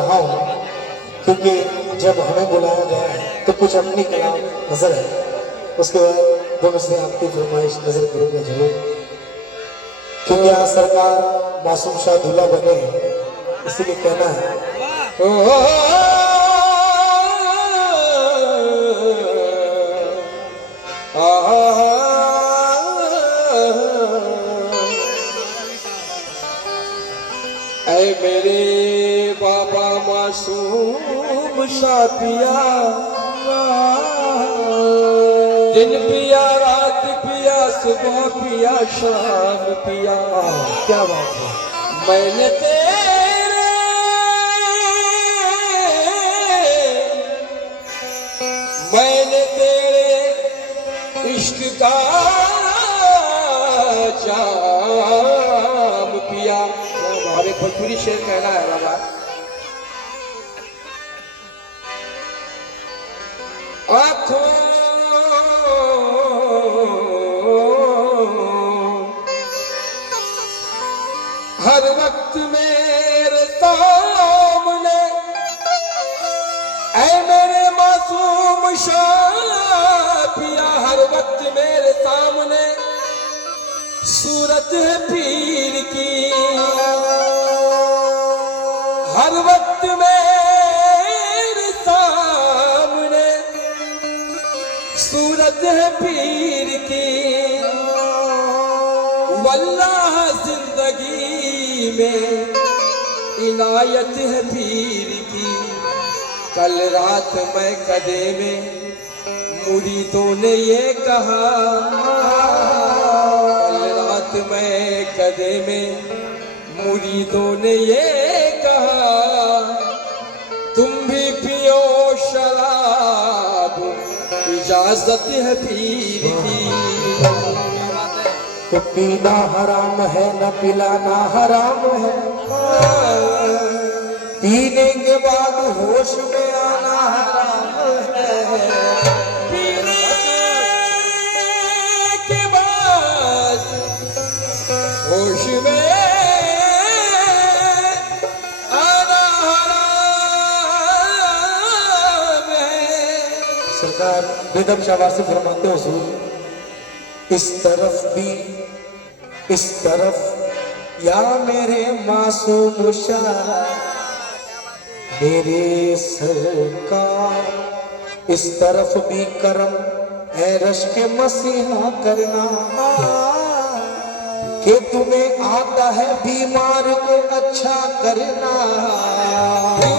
रहा हूँ, क्योंकि जब हमें बुलाया गया है तो कुछ अपनी कलाम नजर है, उसके बाद दो से आपकी फरमाइश नजर करूंगा जरूर, क्योंकि आज सरकार मासूम शाह दूल्हा बने हैं, इसीलिए कहना है ऐ मेरे बाबा मासूम शाह पिया, दिन पिया रात पिया सुबह पिया शाम पिया। क्या बात है। मैंने तेरे इश्क का जाम पिया। और एक भोजपुरी शेर कहना है बाबा, आँखों हर वक्त मेरे सामने, ऐ मेरे मासूम शाह पिया, हर वक्त मेरे सामने सूरत है पीर की, हर वक्त मेरे सामने सूरत है पीर की। वल्लाह जिंदगी में इनायत है पीर की। कल रात मैं कदे में मुरीदों ने ये कहा, कल रात मैं कदे में मुरीदों ने ये कहा, तुम भी पियो शराब इजाजत है पीर की। तो पीना हराम है न पिलाना हराम है, पीने के बाद होश में आना हराम है, पीने के बाद होश में आना हराम है। सरकार बेदम शाबाशी फरमाते हो हुजूर, इस तरफ भी इस तरफ या मेरे मासूम शाह मेरे सरकार, इस तरफ भी करम है रश के मसीहा करना, कि तुम्हें आता है बीमार को अच्छा करना, कि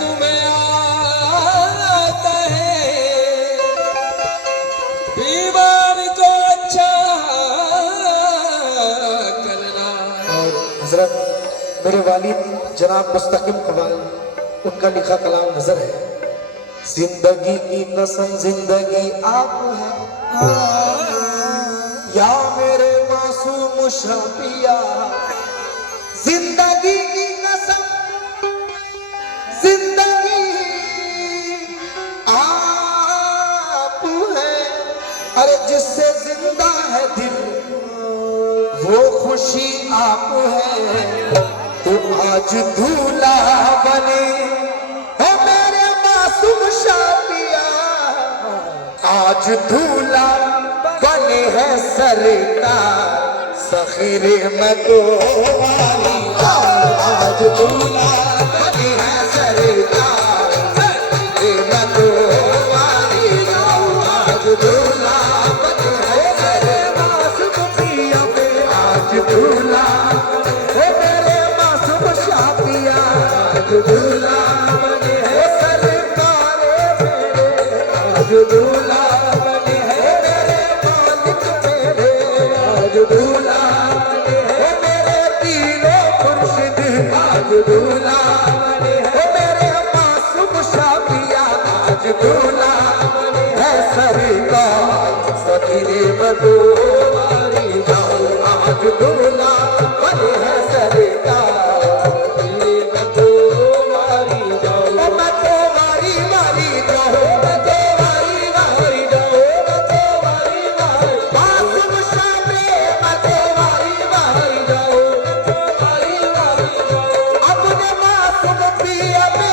तुम्हें आता है बीमार को अच्छा करना। और हजरत मेरे वालिद जनाब मुस्तकिम कबाल, उनका लिखा कलाम नजर है, जिंदगी की कसम जिंदगी आप है, या मेरे मासूम शाह पिया, जिंदगी की कसम जिंदगी आप है, अरे जिससे जिंदा है दिल वो खुशी आप है, तो आज दूल्हा बने हो मेरे मासूम शाह पिया, आज दूल्हा बने हैं सरकार सखीरे में तो वाली, आज दूल्हा बने हैं सरकार सखीरे में तो वाली, आज दूल्हा बने हैं मेरे मासूम पिया पे, आज दूल्हा मेरे मासूम शाह पिया, आज दूल्हा बने हैं सरकार मेरे, आज दूल्हा बने हैं मेरे मालिक मेरे, आज दूल्हा बने हैं मेरे तीनों खुर्शीद, आज दूल्हा बने हैं मेरे मासूम शाह पिया, आज दूल्हा बने हैं सरकार सखीरे में तो वाली जाओ, आज दूल्हा बने हैं सरकार सखीरे में तो वाली जाओ, मैं तो वारी वारी जाओ, मैं तो वारी वारी जाओ, मैं तो वारी वारी मासूम शाह पे, मैं तो वारी वारी जाओ, मैं तो वारी वारी जाओ, अपने मासूम पिया पे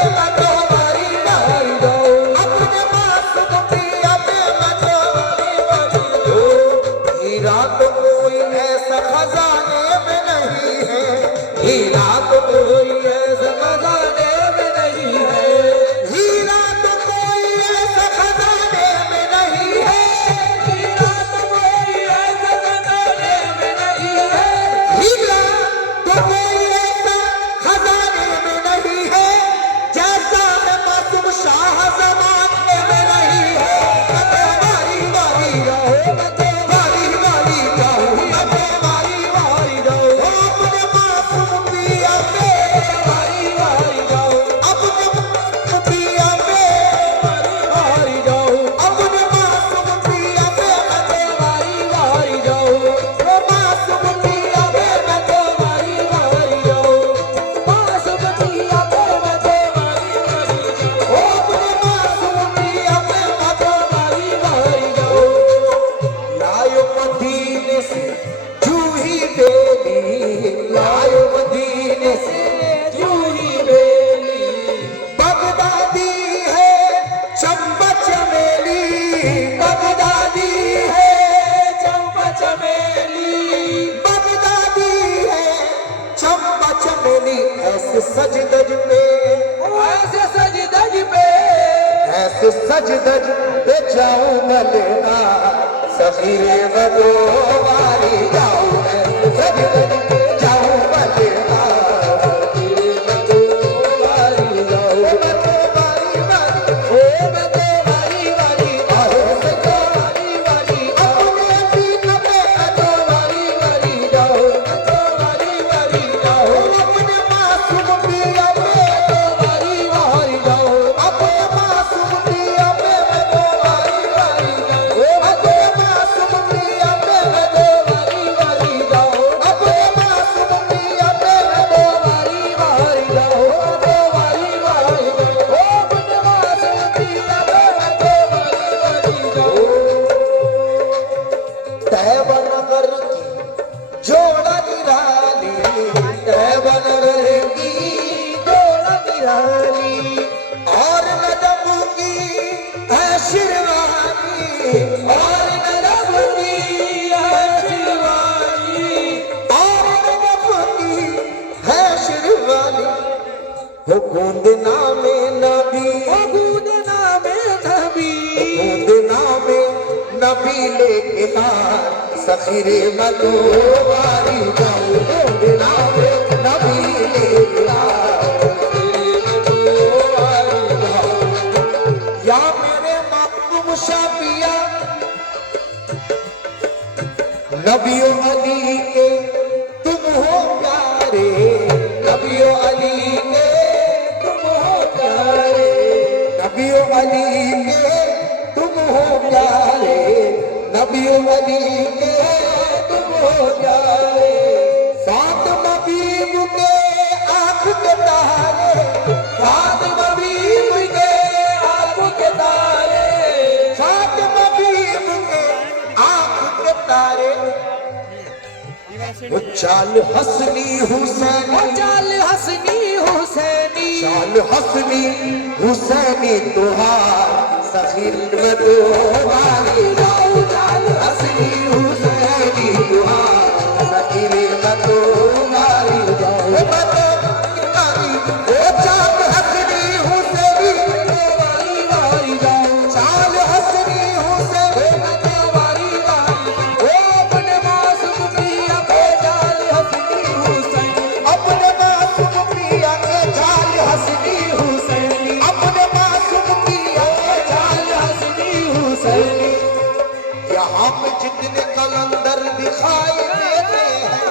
पे, ऐसे सज धज पे, ऐसे सज धज पे जाऊं मैं लेना सखीरे बदो वाली जाऊं मैं सज धज पे जाऊं मैं लेना सखीरे बदो वाली जाऊं बदो वाली वाली ओ बदो वाली वाली आओ बदो वाली वाली अपने सीने पे बदो वाली वाली जाओ बदो वाली वाली जाओ अपने मासूम पिया पे बदो वाली वाली जाओ अपने मासूम पिया पे बदो वाली वाली जाओ अपने मासूम पिया पे बदो वाली वाली जाओ अपने मासूम पिया पे बदो वाली वाली जाओ बदो वाली वाली जाओ अपने मासूम पिया पे बदो वाली वाली जाओ तैबा नगर की जोड़ा निराली तैबा नगर की जोड़ा निराली और नजम की है शिरवानी और नजम की है शिरवानी और नजम की है शिरवानी हो गूंद नामे नबी हो गूंद नामे नबी गूंद नामे नबी लेके हार सखीरे मदो वाली जाऊं गूंद नामे नबी लेके हार सखीरे मदो वाली जाऊं या मेरे मासूम शाफिया नबियों अली के तुम हो प्यारे नबियों अली के तुम हो प्यारे नबियों अली के तुम हो प्यारे नबियों अली के तुम हो प्यारे फातिमा बीबी के आंख के तारे फातिमा बीबी के आंख के तारे फातिमा बीबी के आंख के तारे वो चाल हसनी हुसैनी चाल हसनी हुसैनी, चाल हसनी हुसैनी तुहार सखीर में तो वाली जाओ चाल हसनी हुसैनी तुहार सखीर में तो वाली जाओ बतो वाली ओ चाल हसनी हुसैनी तो वाली वाली जाओ चाल हसनी हुसैनी तो वाली वाली ओ अपने मासूम पिया के चाल हसनी हुसैनी अपने मासूम पिया के चाल हसनी हुसैनी अपने मासूम पिया के चाल हसनी हुसैनी यहाँ पे जितने कलंदर दिखाई देते हैं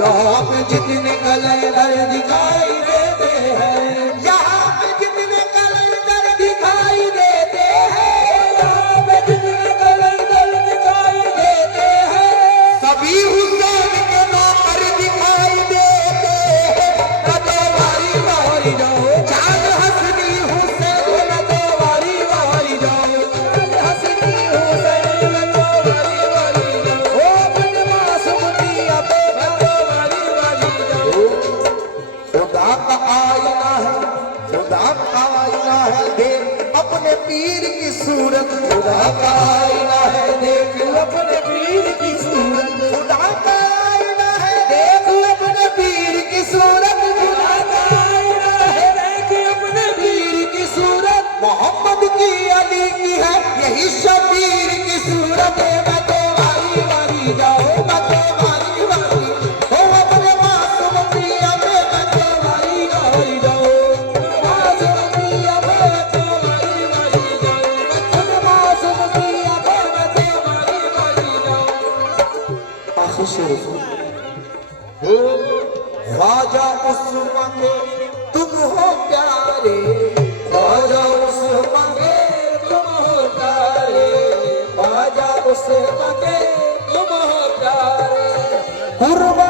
यहाँ पे जितने कलंदर दिखाई देते हैं यहाँ पे जितने कलंदर दिखाई देते हैं यहाँ पे जितने कलंदर दिखाई देते हैं सभी हुसैन के नौकर दिखाई देते हैं बदो वाली वाली जाओ चाल हसनी हुसैन बदो वाली वाली जाओ चाल हसनी हुसैन बदो वाली वाली जाओ ओ अपने मासूम पिया पे बदो वाली वाली जाओ खुदा का आईना है खुदा का आईना है देख अपने पीर की सूरत खुदा का आईना है देख अपने पीर की सूरत खुदा का आईना है देख अपने पीर की सूरत खुदा का आईना है देख अपने पीर की सूरत मोहम्मद की अली की है यही शबीर की सूरत है बतो वाली वाली जाओ बतो वाली वाली हो अपने मासूम पिया पे बतो वाली वाली जाओ मासूम पिया पे बतो वाली वाली जाओ अपने मासूम पिया पे बतो वाली वाली जाओ आखिर शेर हो ख्वाजा उस्मा के तुम हो प्यारे ख्वाजा उस्मा के तुम हो प्यारे ख्वाजा उस्मा के तुम हो प्यारे कुर्बान